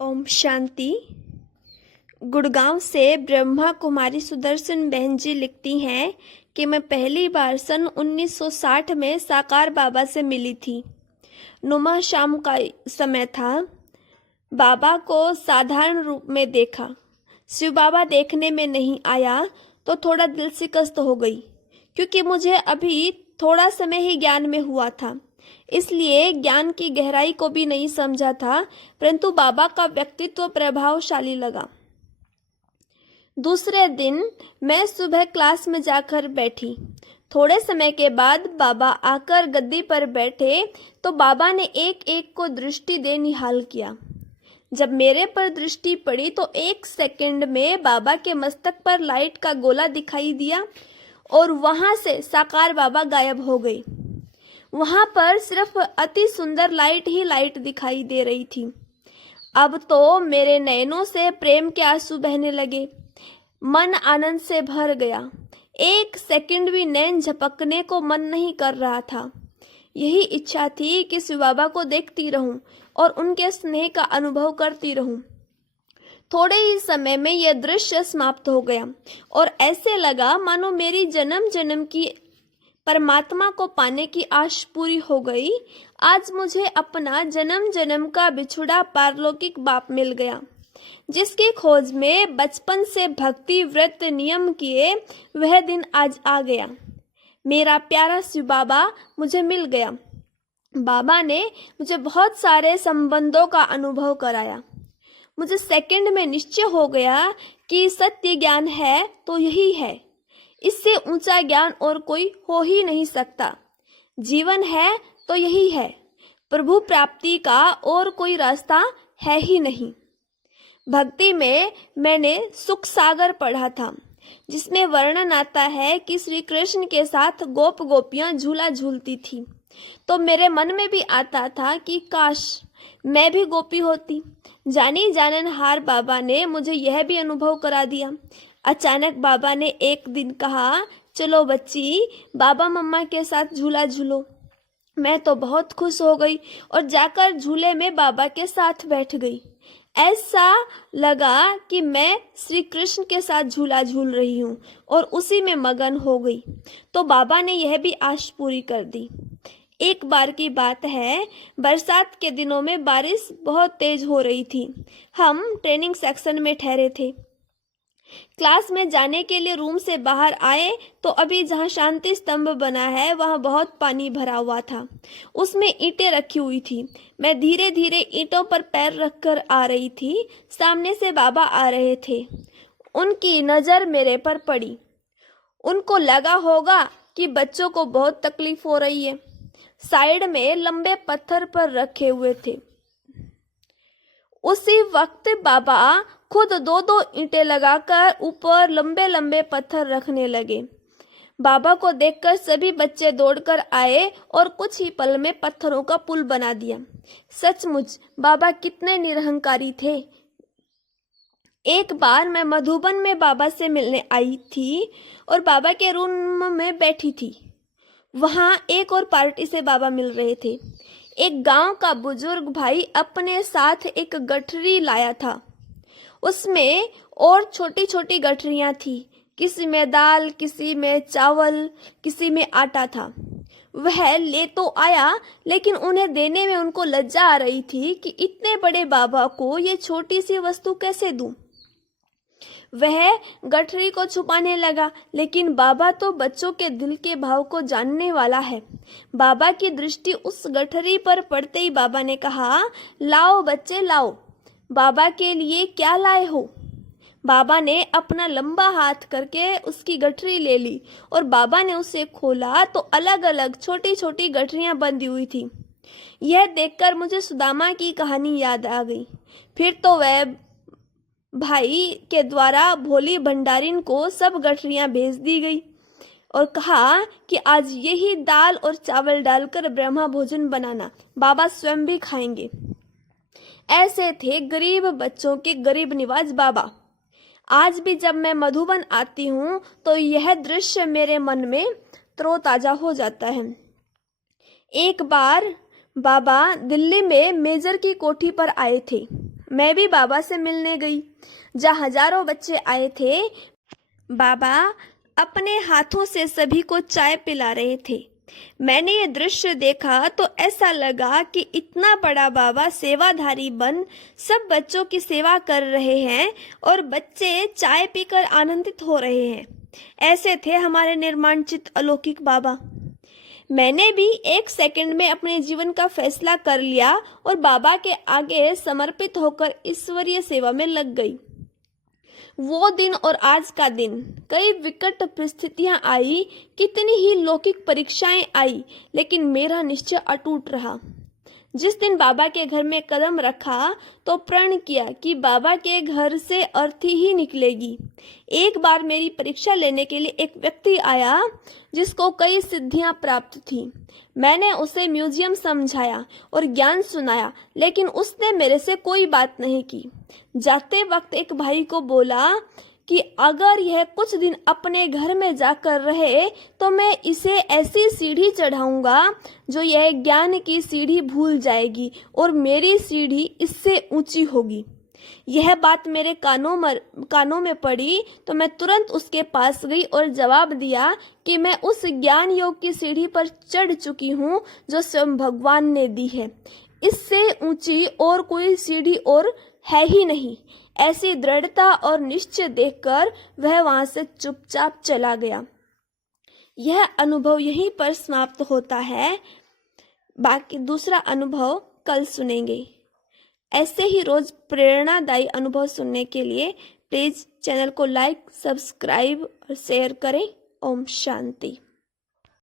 ओम शांति। गुड़गांव से ब्रह्मा कुमारी सुदर्शन बहन जी लिखती हैं कि मैं पहली बार सन 1960 में साकार बाबा से मिली थी। नुमा शाम का समय था। बाबा को साधारण रूप में देखा। शिव बाबा देखने में नहीं आया तो थोड़ा दिल शिकस्त हो गई, क्योंकि मुझे अभी थोड़ा समय ही ज्ञान में हुआ था, इसलिए ज्ञान की गहराई को भी नहीं समझा था। परंतु बाबा का व्यक्तित्व प्रभावशाली लगा। दूसरे दिन मैं सुबह क्लास में जाकर बैठी। थोड़े समय के बाद बाबा आकर गद्दी पर बैठे तो बाबा ने एक एक को दृष्टि दे निहाल किया। जब मेरे पर दृष्टि पड़ी तो 1 सेकंड में बाबा के मस्तक पर लाइट का गोला दिखाई दिया और वहां से साकार बाबा गायब हो गए। वहां पर सिर्फ अति सुंदर लाइट ही लाइट दिखाई दे रही थी। अब तो मेरे नयनों से प्रेम के आंसू बहने लगे। मन आनंद से भर गया। 1 सेकंड भी नैन झपकने को मन नहीं कर रहा था। यही इच्छा थी कि शिव बाबा को देखती रहूं और उनके स्नेह का अनुभव करती रहूं। थोड़े ही समय में यह दृश्य समाप्त हो गया और ऐसे लगा मानो मेरी जन्म जन्म की परमात्मा को पाने की आश पूरी हो गई। आज मुझे अपना जन्म जन्म का बिछुड़ा पारलौकिक बाप मिल गया, जिसकी खोज में बचपन से भक्ति व्रत नियम किए वह दिन आज आ गया। मेरा प्यारा शिव बाबा मुझे मिल गया। बाबा ने मुझे बहुत सारे संबंधों का अनुभव कराया। मुझे सेकंड में निश्चय हो गया कि सत्य ज्ञान है तो यही है। इससे ऊंचा ज्ञान और कोई हो ही नहीं सकता। जीवन है तो यही है। प्रभु प्राप्ति का और कोई रास्ता है ही नहीं। भक्ति में मैंने सुख सागर पढ़ा था, जिसमें वर्णन आता है कि श्री कृष्ण के साथ गोप गोपियां झूला झूलती थी। तो मेरे मन में भी आता था कि काश मैं भी गोपी होती। जानी जाननहार बाबा ने मुझे यह भी अनुभव करा दिया। अचानक बाबा ने एक दिन कहा, चलो बच्ची, बाबा मम्मा के साथ झूला झूलो। मैं तो बहुत खुश हो गई और जाकर झूले में बाबा के साथ बैठ गई। ऐसा लगा कि मैं श्री कृष्ण के साथ झूला झूल रही हूँ और उसी में मगन हो गई। तो बाबा ने यह भी आश पूरी कर दी। एक बार की बात है, बरसात के दिनों में बारिश बहुत तेज हो रही थी। हम ट्रेनिंग सेक्शन में ठहरे थे। क्लास में जाने के लिए रूम से बाहर आए तो अभी जहाँ शांति स्तंभ बना है वहाँ बहुत पानी भरा हुआ था। उसमें ईंटें रखी हुई थी। मैं धीरे धीरे ईंटों पर पैर रखकर आ रही थी। सामने से बाबा आ रहे थे। उनकी नज़र मेरे पर पड़ी। उनको लगा होगा कि बच्चों को बहुत तकलीफ हो रही है। साइड में लंबे पत्थर पर रखे हुए थे। उसी वक्त बाबा खुद 2-2 ईंटें लगाकर ऊपर लंबे लंबे पत्थर रखने लगे। बाबा को देखकर सभी बच्चे दौड़कर आए और कुछ ही पल में पत्थरों का पुल बना दिया। सचमुच बाबा कितने निरहंकारी थे। एक बार मैं मधुबन में बाबा से मिलने आई थी और बाबा के रूम में बैठी थी। वहां एक और पार्टी से बाबा मिल रहे थे। एक गांव का बुजुर्ग भाई अपने साथ एक गठरी लाया था। उसमें और छोटी छोटी गठरियां थी। किसी में दाल, किसी में चावल, किसी में आटा था। वह ले तो आया, लेकिन उन्हें देने में उनको लज्जा आ रही थी कि इतने बड़े बाबा को ये छोटी सी वस्तु कैसे दूं। वह गठरी को छुपाने लगा, लेकिन बाबा तो बच्चों के दिल के भाव को जानने वाला है। बाबा की दृष्टि उस गठरी पर पड़ते ही बाबा ने कहा, लाओ बच्चे लाओ, बाबा के लिए क्या लाए हो। बाबा ने अपना लंबा हाथ करके उसकी गठरी ले ली और बाबा ने उसे खोला तो अलग अलग छोटी छोटी गठरियां बंधी हुई थी। यह देखकर मुझे सुदामा की कहानी याद आ गई। फिर तो वह भाई के द्वारा भोली भंडारिन को सब गठरियां भेज दी गई और कहा कि आज यही दाल और चावल डालकर ब्रह्मा भोजन बनाना, बाबा स्वयं भी खाएंगे। ऐसे थे गरीब बच्चों के गरीब निवाज बाबा। आज भी जब मैं मधुबन आती हूँ तो यह दृश्य मेरे मन में तरोताजा हो जाता है। एक बार बाबा दिल्ली में मेजर की कोठी पर आए थे। मैं भी बाबा से मिलने गई, जहाँ हजारों बच्चे आए थे। बाबा अपने हाथों से सभी को चाय पिला रहे थे। मैंने ये दृश्य देखा तो ऐसा लगा कि इतना बड़ा बाबा सेवाधारी बन सब बच्चों की सेवा कर रहे हैं और बच्चे चाय पीकर आनंदित हो रहे हैं। ऐसे थे हमारे निर्माणचित अलौकिक बाबा। मैंने भी एक सेकंड में अपने जीवन का फैसला कर लिया और बाबा के आगे समर्पित होकर ईश्वरीय सेवा में लग गई। वो दिन और आज का दिन, कई विकट परिस्थितियां आई, कितनी ही लौकिक परीक्षाएं आई, लेकिन मेरा निश्चय अटूट रहा। जिस दिन बाबा के घर में कदम रखा तो प्रण किया कि बाबा के घर से अर्थी ही निकलेगी। एक बार मेरी परीक्षा लेने के लिए एक व्यक्ति आया जिसको कई सिद्धियां प्राप्त थी। मैंने उसे म्यूजियम समझाया और ज्ञान सुनाया, लेकिन उसने मेरे से कोई बात नहीं की। जाते वक्त एक भाई को बोला कि अगर यह कुछ दिन अपने घर में जाकर रहे तो मैं इसे ऐसी सीढ़ी चढ़ाऊंगा जो यह ज्ञान की सीढ़ी भूल जाएगी और मेरी सीढ़ी इससे ऊंची होगी। यह बात मेरे कानों में पड़ी तो मैं तुरंत उसके पास गई और जवाब दिया कि मैं उस ज्ञान योग की सीढ़ी पर चढ़ चुकी हूँ जो स्वयं भगवान ने दी है। इससे ऊंची और कोई सीढ़ी और है ही नहीं। ऐसी दृढ़ता और निश्चय देखकर वह वहां से चुपचाप चला गया। यह अनुभव यहीं पर समाप्त होता है, बाकी दूसरा अनुभव कल सुनेंगे। ऐसे ही रोज प्रेरणादायी अनुभव सुनने के लिए प्लीज चैनल को लाइक, सब्सक्राइब और शेयर करें। ओम शांति।